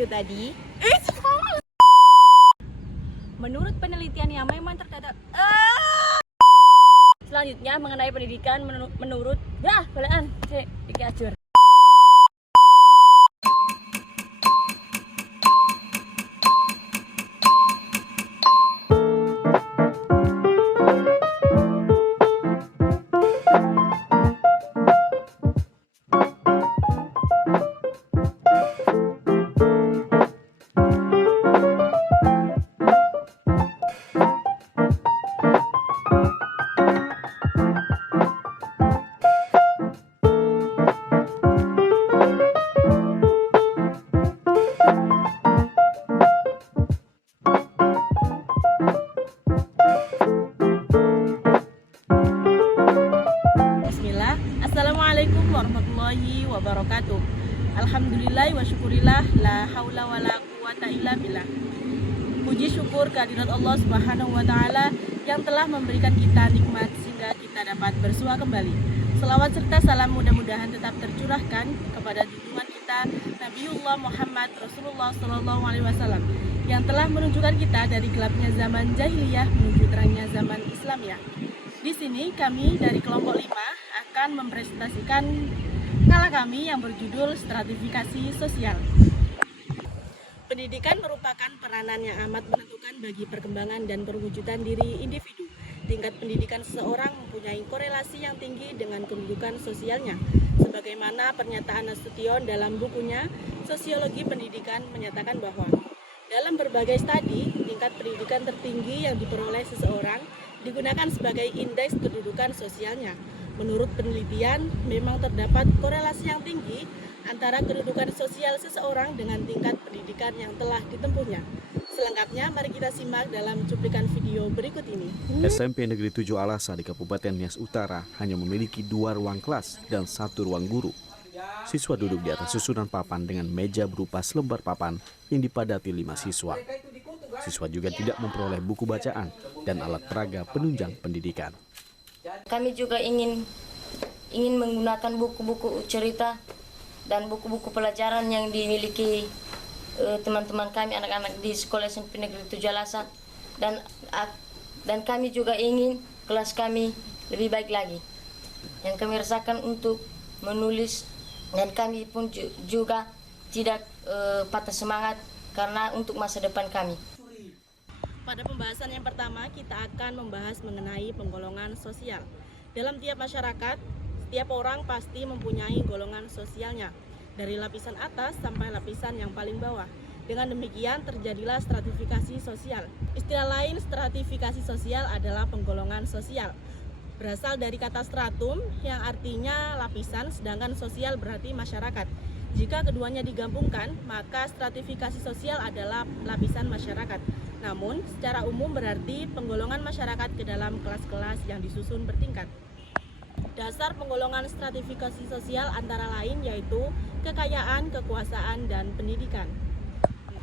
video tadi? Menurut penelitian yang memang terdapat selanjutnya mengenai pendidikan menurut balean Diki Ajur. Assalamualaikum warahmatullahi wabarakatuh. Alhamdulillah wa syukurillah, la haula wa la quwata illa billah. Puji syukur kehadirat Allah Subhanahu wa taala yang telah memberikan kita nikmat sehingga kita dapat bersua kembali. Selawat serta salam mudah-mudahan tetap tercurahkan kepada junjungan kita Nabiullah Muhammad Rasulullah sallallahu alaihi wasallam yang telah menunjukkan kita dari gelapnya zaman jahiliyah menuju terangnya zaman Islamiyah. Di sini kami dari kelompok 5 akan mempresentasikan kala kami yang berjudul stratifikasi sosial. Pendidikan merupakan peranan yang amat menentukan bagi perkembangan dan perwujudan diri individu. Tingkat pendidikan seseorang mempunyai korelasi yang tinggi dengan kedudukan sosialnya. Sebagaimana pernyataan Nasution dalam bukunya Sosiologi Pendidikan menyatakan bahwa dalam berbagai studi, tingkat pendidikan tertinggi yang diperoleh seseorang digunakan sebagai indeks kedudukan sosialnya. Menurut penelitian, memang terdapat korelasi yang tinggi antara kedudukan sosial seseorang dengan tingkat pendidikan yang telah ditempuhnya. Selengkapnya, mari kita simak dalam cuplikan video berikut ini. SMP Negeri 7 Alasa di Kabupaten Nias Utara hanya memiliki 2 ruang kelas dan 1 ruang guru. Siswa duduk di atas susunan papan dengan meja berupa selembar papan yang dipadati 5 siswa. Siswa juga tidak memperoleh buku bacaan dan alat peraga penunjang pendidikan. Kami juga ingin menggunakan buku-buku cerita dan buku-buku pelajaran yang dimiliki teman-teman kami, anak-anak di Sekolah SMP Negeri 7 Alasa, dan kami juga ingin kelas kami lebih baik lagi. Yang kami rasakan untuk menulis, dan kami pun juga tidak patah semangat karena untuk masa depan kami. Pada pembahasan yang pertama, kita akan membahas mengenai penggolongan sosial. Dalam tiap masyarakat, setiap orang pasti mempunyai golongan sosialnya, dari lapisan atas sampai lapisan yang paling bawah. Dengan demikian, terjadilah stratifikasi sosial. Istilah lain stratifikasi sosial adalah penggolongan sosial. Berasal dari kata stratum yang artinya lapisan, sedangkan sosial berarti masyarakat. Jika keduanya digabungkan, maka stratifikasi sosial adalah lapisan masyarakat. Namun, secara umum berarti penggolongan masyarakat ke dalam kelas-kelas yang disusun bertingkat. Dasar penggolongan stratifikasi sosial antara lain yaitu kekayaan, kekuasaan, dan pendidikan.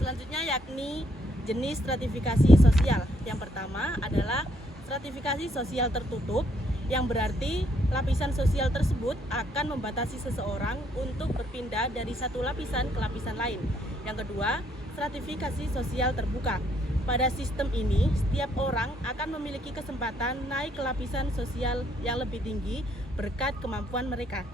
Selanjutnya yakni jenis stratifikasi sosial. Yang pertama adalah stratifikasi sosial tertutup, yang berarti lapisan sosial tersebut akan membatasi seseorang untuk berpindah dari satu lapisan ke lapisan lain. Yang kedua, stratifikasi sosial terbuka. Pada sistem ini, setiap orang akan memiliki kesempatan naik ke lapisan sosial yang lebih tinggi berkat kemampuan mereka.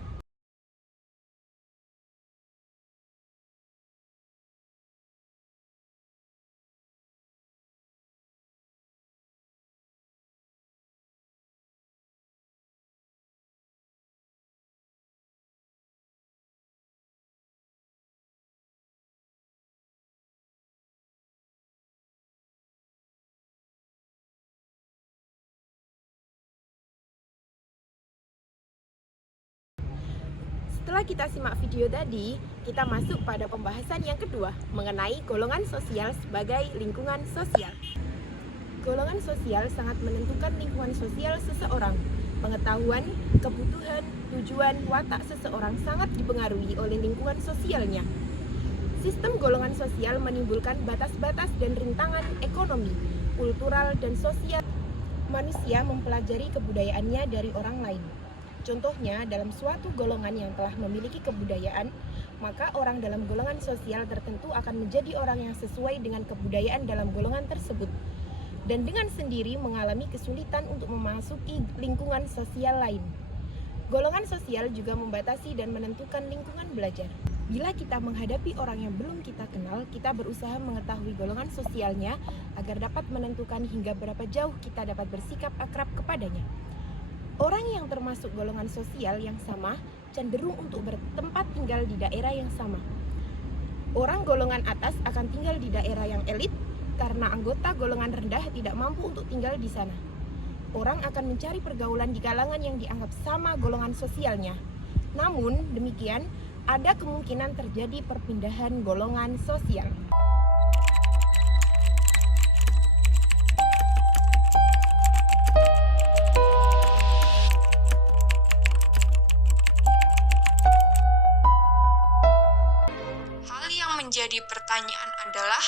Setelah kita simak video tadi, kita masuk pada pembahasan yang kedua mengenai golongan sosial sebagai lingkungan sosial. Golongan sosial sangat menentukan lingkungan sosial seseorang. Pengetahuan, kebutuhan, tujuan, watak seseorang sangat dipengaruhi oleh lingkungan sosialnya. Sistem golongan sosial menimbulkan batas-batas dan rintangan ekonomi, kultural, dan sosial. Manusia mempelajari kebudayaannya dari orang lain. Contohnya, dalam suatu golongan yang telah memiliki kebudayaan, maka orang dalam golongan sosial tertentu akan menjadi orang yang sesuai dengan kebudayaan dalam golongan tersebut, dan dengan sendiri mengalami kesulitan untuk memasuki lingkungan sosial lain. Golongan sosial juga membatasi dan menentukan lingkungan belajar. Bila kita menghadapi orang yang belum kita kenal, kita berusaha mengetahui golongan sosialnya agar dapat menentukan hingga berapa jauh kita dapat bersikap akrab kepadanya. Orang yang termasuk golongan sosial yang sama cenderung untuk bertempat tinggal di daerah yang sama. Orang golongan atas akan tinggal di daerah yang elit karena anggota golongan rendah tidak mampu untuk tinggal di sana. Orang akan mencari pergaulan di kalangan yang dianggap sama golongan sosialnya. Namun demikian, ada kemungkinan terjadi perpindahan golongan sosial. Hal yang menjadi pertanyaan adalah,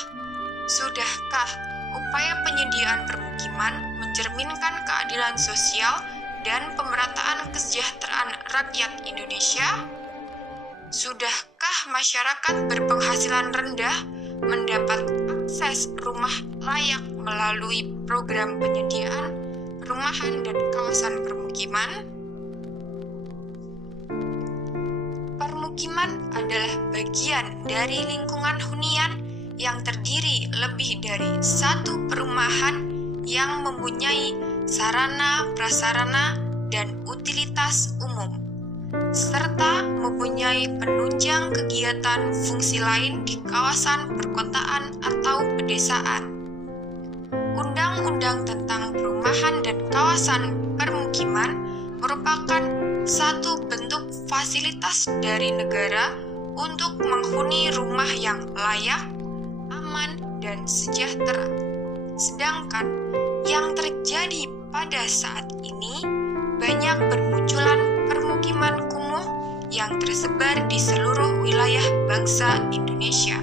sudahkah upaya penyediaan permukiman mencerminkan keadilan sosial dan pemerataan kesejahteraan rakyat Indonesia? Sudahkah masyarakat berpenghasilan rendah mendapat akses rumah layak melalui program penyediaan perumahan dan kawasan permukiman? Permukiman adalah bagian dari lingkungan hunian yang terdiri lebih dari satu perumahan yang mempunyai sarana, prasarana, dan utilitas umum, serta mempunyai penunjang kegiatan fungsi lain di kawasan perkotaan atau pedesaan. Undang-Undang tentang Perumahan dan Kawasan Permukiman merupakan satu bentuk fasilitas dari negara untuk menghuni rumah yang layak, aman, dan sejahtera. Sedangkan yang terjadi pada saat ini, banyak bermunculan permukiman kumuh yang tersebar di seluruh wilayah bangsa Indonesia.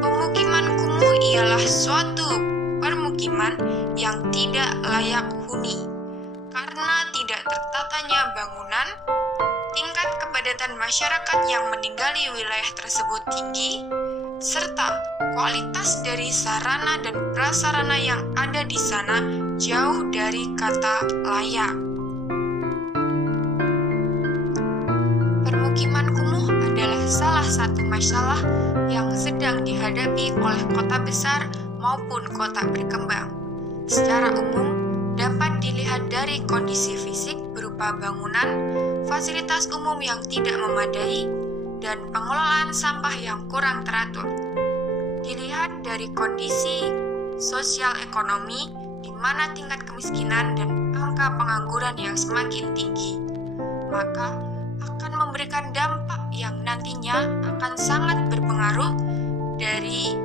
Pemukiman kumuh ialah suatu permukiman yang tidak layak huni karena tidak tertatanya bangunan, tingkat kepadatan masyarakat yang meninggali wilayah tersebut tinggi, serta kualitas dari sarana dan prasarana yang ada di sana jauh dari kata layak. Permukiman kumuh adalah salah satu masalah yang sedang dihadapi oleh kota besar maupun kota berkembang. Secara umum, dapat dilihat dari kondisi fisik berupa bangunan, fasilitas umum yang tidak memadai, dan pengelolaan sampah yang kurang teratur. Dilihat dari kondisi sosial ekonomi, di mana tingkat kemiskinan dan angka pengangguran yang semakin tinggi, maka akan memberikan dampak yang nantinya akan sangat berpengaruh dari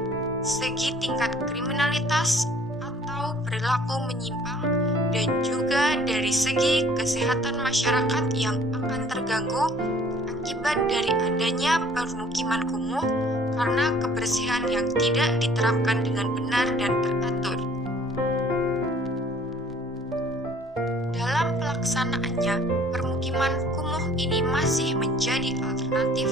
segi tingkat kriminalitas atau perilaku menyimpang, dan juga dari segi kesehatan masyarakat yang akan terganggu akibat dari adanya permukiman kumuh karena kebersihan yang tidak diterapkan dengan benar dan teratur. Dalam pelaksanaannya, permukiman kumuh ini masih menjadi alternatif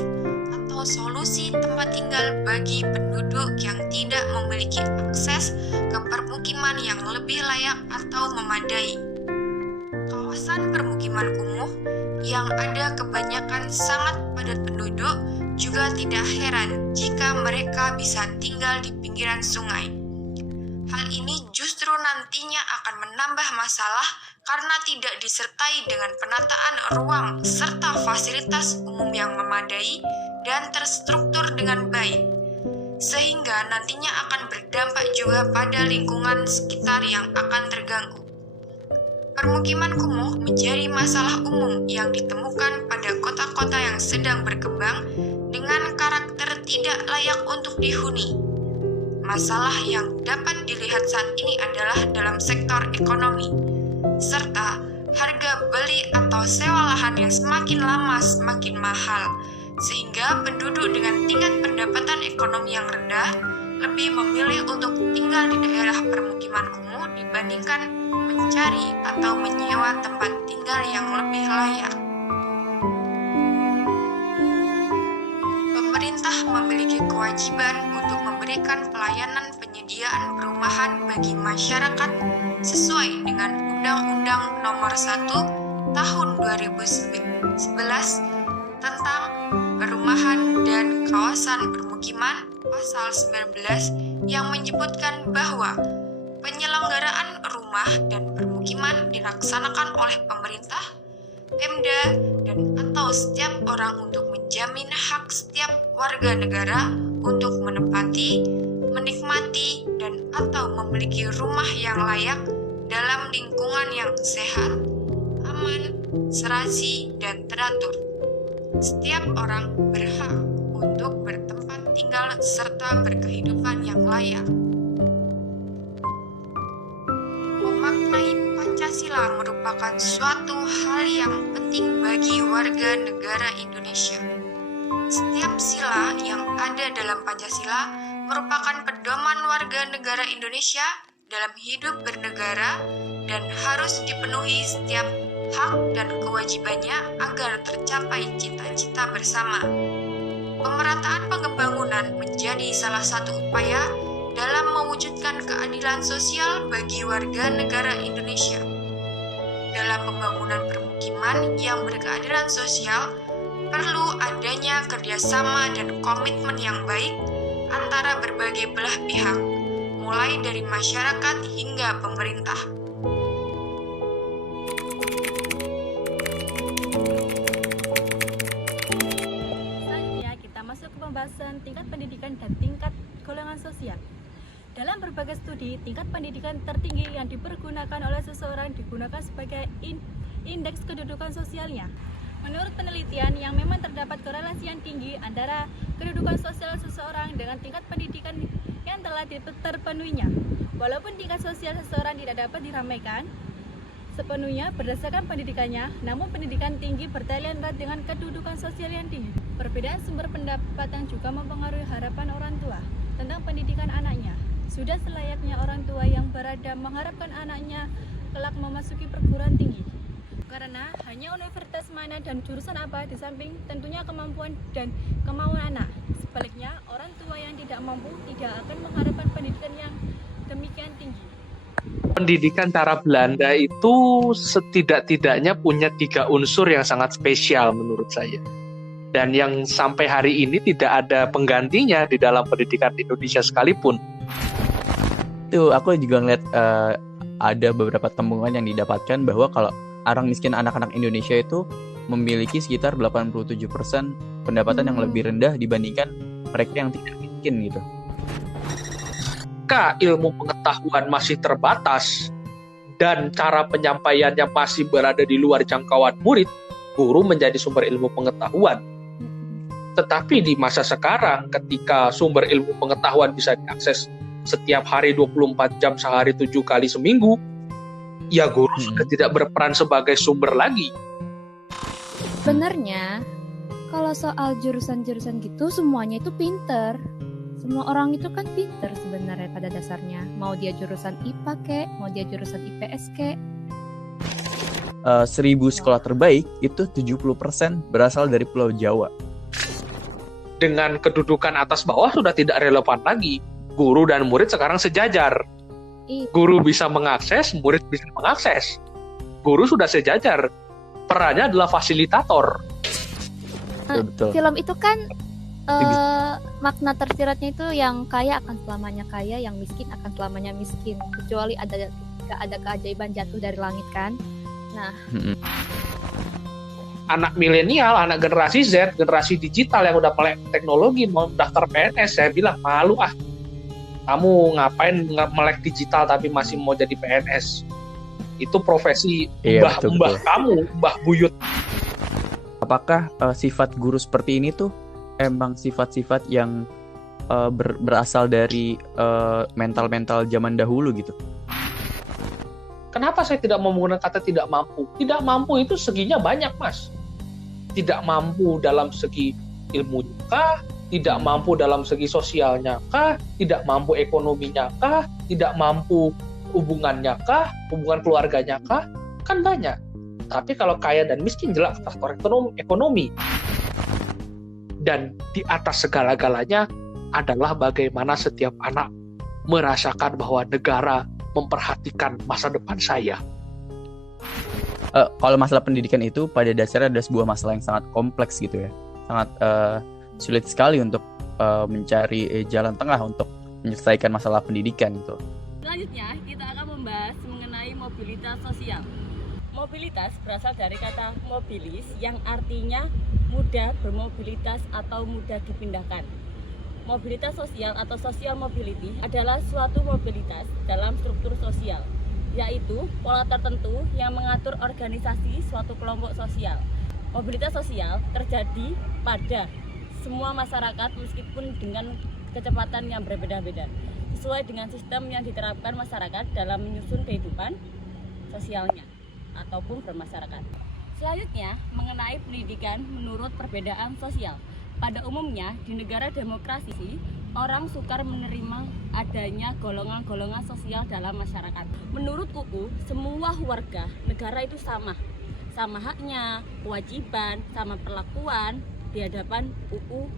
atau solusi tempat tinggal bagi penduduk yang tidak memiliki akses ke permukiman yang lebih layak atau memadai. Kawasan permukiman kumuh yang ada kebanyakan sangat padat penduduk juga tidak heran jika mereka bisa tinggal di pinggiran sungai. Hal ini justru nantinya akan menambah masalah karena tidak disertai dengan penataan ruang serta fasilitas umum yang memadai dan terstruktur dengan baik, sehingga nantinya akan berdampak juga pada lingkungan sekitar yang akan terganggu. Permukiman kumuh menjadi masalah umum yang ditemukan pada kota-kota yang sedang berkembang dengan karakter tidak layak untuk dihuni. Masalah yang dapat dilihat saat ini adalah dalam sektor ekonomi, serta harga beli atau sewa lahan yang semakin lama semakin mahal, sehingga penduduk dengan tingkat pendapatan ekonomi yang rendah lebih memilih untuk tinggal di daerah permukiman kumuh dibandingkan mencari atau menyewa tempat tinggal yang lebih layak. berkewajiban untuk memberikan pelayanan penyediaan perumahan bagi masyarakat sesuai dengan Undang-Undang Nomor 1 Tahun 2011 tentang Perumahan dan Kawasan Permukiman Pasal 19 yang menyebutkan bahwa penyelenggaraan rumah dan permukiman dilaksanakan oleh pemerintah, Pemda, dan atau setiap orang untuk menjamin hak setiap warga negara untuk menempati, menikmati, dan atau memiliki rumah yang layak dalam lingkungan yang sehat, aman, serasi, dan teratur. Setiap orang berhak untuk bertempat tinggal serta berkehidupan yang layak. Memaknai Pancasila merupakan suatu hal yang penting bagi warga negara Indonesia. Setiap sila yang ada dalam Pancasila merupakan pedoman warga negara Indonesia dalam hidup bernegara dan harus dipenuhi setiap hak dan kewajibannya agar tercapai cita-cita bersama. Pemerataan pembangunan menjadi salah satu upaya dalam mewujudkan keadilan sosial bagi warga negara Indonesia. Dalam pembangunan permukiman yang berkeadilan sosial, perlu adanya kerjasama dan komitmen yang baik antara berbagai belah pihak, mulai dari masyarakat hingga pemerintah. Selanjutnya kita masuk ke pembahasan tingkat pendidikan dan tingkat golongan sosial. Dalam berbagai studi, tingkat pendidikan tertinggi yang dipergunakan oleh seseorang digunakan sebagai indeks kedudukan sosialnya. Menurut penelitian yang memang terdapat korelasi yang tinggi antara kedudukan sosial seseorang dengan tingkat pendidikan yang telah terpenuhinya. Walaupun tingkat sosial seseorang tidak dapat diramaikan sepenuhnya berdasarkan pendidikannya, namun pendidikan tinggi bertalian erat dengan kedudukan sosial yang tinggi. Perbedaan sumber pendapatan juga mempengaruhi harapan orang tua tentang pendidikan anaknya. Sudah selayaknya orang tua yang berada mengharapkan anaknya kelak memasuki perguruan tinggi. Karena hanya universitas mana dan jurusan apa di samping tentunya kemampuan dan kemauan anak. Sebaliknya, orang tua yang tidak mampu tidak akan mengharapkan pendidikan yang demikian tinggi. Pendidikan cara Belanda itu setidak-tidaknya punya 3 unsur yang sangat spesial menurut saya. Dan yang sampai hari ini tidak ada penggantinya di dalam pendidikan Indonesia sekalipun. Itu aku juga ngeliat ada beberapa temuan yang didapatkan bahwa kalau orang miskin anak-anak Indonesia itu memiliki sekitar 87% pendapatan yang lebih rendah dibandingkan mereka yang tidak miskin gitu. Jika ilmu pengetahuan masih terbatas dan cara penyampaiannya masih berada di luar jangkauan murid, guru menjadi sumber ilmu pengetahuan. Tetapi di masa sekarang ketika sumber ilmu pengetahuan bisa diakses setiap hari 24 jam sehari 7 kali seminggu, ya guru sudah tidak berperan sebagai sumber lagi. Sebenarnya kalau soal jurusan-jurusan gitu semuanya itu pinter. Semua orang itu kan pinter sebenarnya pada dasarnya. Mau dia jurusan IPA kek, mau dia jurusan IPS kek. 1000 sekolah terbaik itu 70% berasal dari Pulau Jawa. Dengan kedudukan atas bawah sudah tidak relevan lagi. Guru dan murid sekarang sejajar. Guru bisa mengakses, murid bisa mengakses. Guru sudah sejajar. Perannya adalah fasilitator. Betul. Film itu kan makna tersiratnya itu yang kaya akan selamanya kaya, yang miskin akan selamanya miskin. Kecuali ada keajaiban jatuh dari langit kan. Nah, anak milenial, anak generasi Z, generasi digital yang udah melek teknologi mau daftar PNS, saya bilang malu ah. Kamu ngapain melek digital tapi masih mau jadi PNS? Itu profesi mbah kamu, mbah buyut. Apakah sifat guru seperti ini tuh emang sifat-sifat yang berasal dari mental-mental zaman dahulu gitu? Kenapa saya tidak mau menggunakan kata tidak mampu? Tidak mampu itu seginya banyak, Mas. Tidak mampu dalam segi ilmunya kah? Tidak mampu dalam segi sosialnya kah? Tidak mampu ekonominya kah? Tidak mampu hubungannya kah? Hubungan keluarganya kah? Kan banyak. Tapi kalau kaya dan miskin jelas faktor ekonomi. Dan di atas segala-galanya adalah bagaimana setiap anak merasakan bahwa negara memperhatikan masa depan saya. Kalau masalah pendidikan itu pada dasarnya adalah sebuah masalah yang sangat kompleks gitu ya, sangat sulit sekali untuk mencari jalan tengah untuk menyelesaikan masalah pendidikan gitu. Selanjutnya, kita akan membahas mengenai mobilitas sosial. Mobilitas berasal dari kata mobilis yang artinya mudah bermobilitas atau mudah dipindahkan. Mobilitas sosial atau social mobility adalah suatu mobilitas dalam struktur sosial, yaitu pola tertentu yang mengatur organisasi suatu kelompok sosial. Mobilitas sosial terjadi pada semua masyarakat meskipun dengan kecepatan yang berbeda-beda, sesuai dengan sistem yang diterapkan masyarakat dalam menyusun kehidupan sosialnya ataupun bermasyarakat. Selanjutnya, mengenai pendidikan menurut perbedaan sosial. Pada umumnya, di negara demokrasi, orang sukar menerima adanya golongan-golongan sosial dalam masyarakat. Menurut UU, semua warga negara itu sama haknya, kewajiban, sama perlakuan di hadapan UU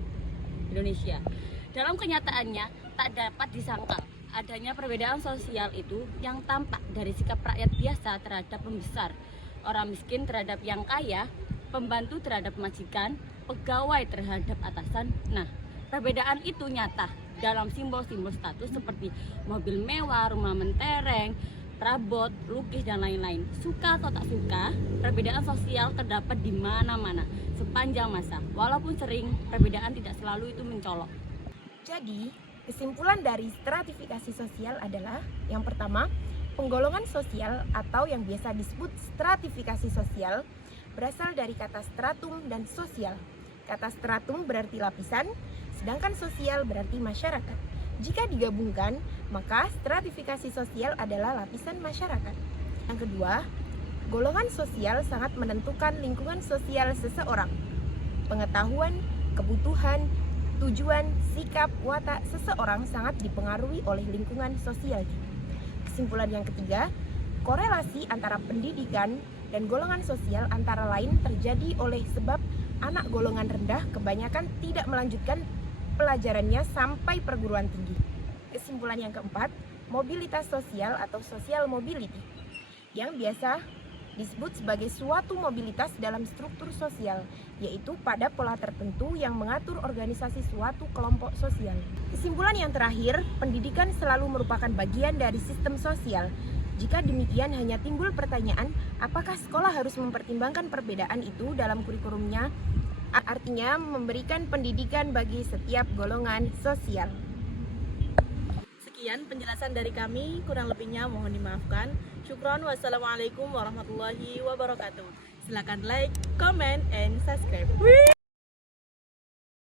Indonesia. Dalam kenyataannya, tak dapat disangkal adanya perbedaan sosial itu yang tampak dari sikap rakyat biasa terhadap pembesar, orang miskin terhadap yang kaya, pembantu terhadap majikan, pegawai terhadap atasan. Nah, perbedaan itu nyata dalam simbol-simbol status seperti mobil mewah, rumah mentereng, perabot, lukis, dan lain-lain. Suka atau tak suka, perbedaan sosial terdapat di mana-mana sepanjang masa. Walaupun sering, perbedaan tidak selalu itu mencolok. Jadi, kesimpulan dari stratifikasi sosial adalah yang pertama, penggolongan sosial atau yang biasa disebut stratifikasi sosial berasal dari kata stratum dan sosial. Kata stratum berarti lapisan, sedangkan sosial berarti masyarakat. Jika digabungkan, maka stratifikasi sosial adalah lapisan masyarakat. Yang kedua, golongan sosial sangat menentukan lingkungan sosial seseorang. Pengetahuan, kebutuhan, tujuan, sikap, watak seseorang sangat dipengaruhi oleh lingkungan sosialnya. Kesimpulan yang ketiga, korelasi antara pendidikan dan golongan sosial antara lain terjadi oleh sebab anak golongan rendah kebanyakan tidak melanjutkan pelajarannya sampai perguruan tinggi. Kesimpulan yang keempat, mobilitas sosial atau social mobility, yang biasa disebut sebagai suatu mobilitas dalam struktur sosial, yaitu pada pola tertentu yang mengatur organisasi suatu kelompok sosial. Kesimpulan yang terakhir, pendidikan selalu merupakan bagian dari sistem sosial. Jika demikian, hanya timbul pertanyaan, apakah sekolah harus mempertimbangkan perbedaan itu dalam kurikulumnya? Artinya, memberikan pendidikan bagi setiap golongan sosial. Sekian penjelasan dari kami, kurang lebihnya mohon dimaafkan. Syukron, wassalamualaikum warahmatullahi wabarakatuh. Silakan like, comment, and subscribe.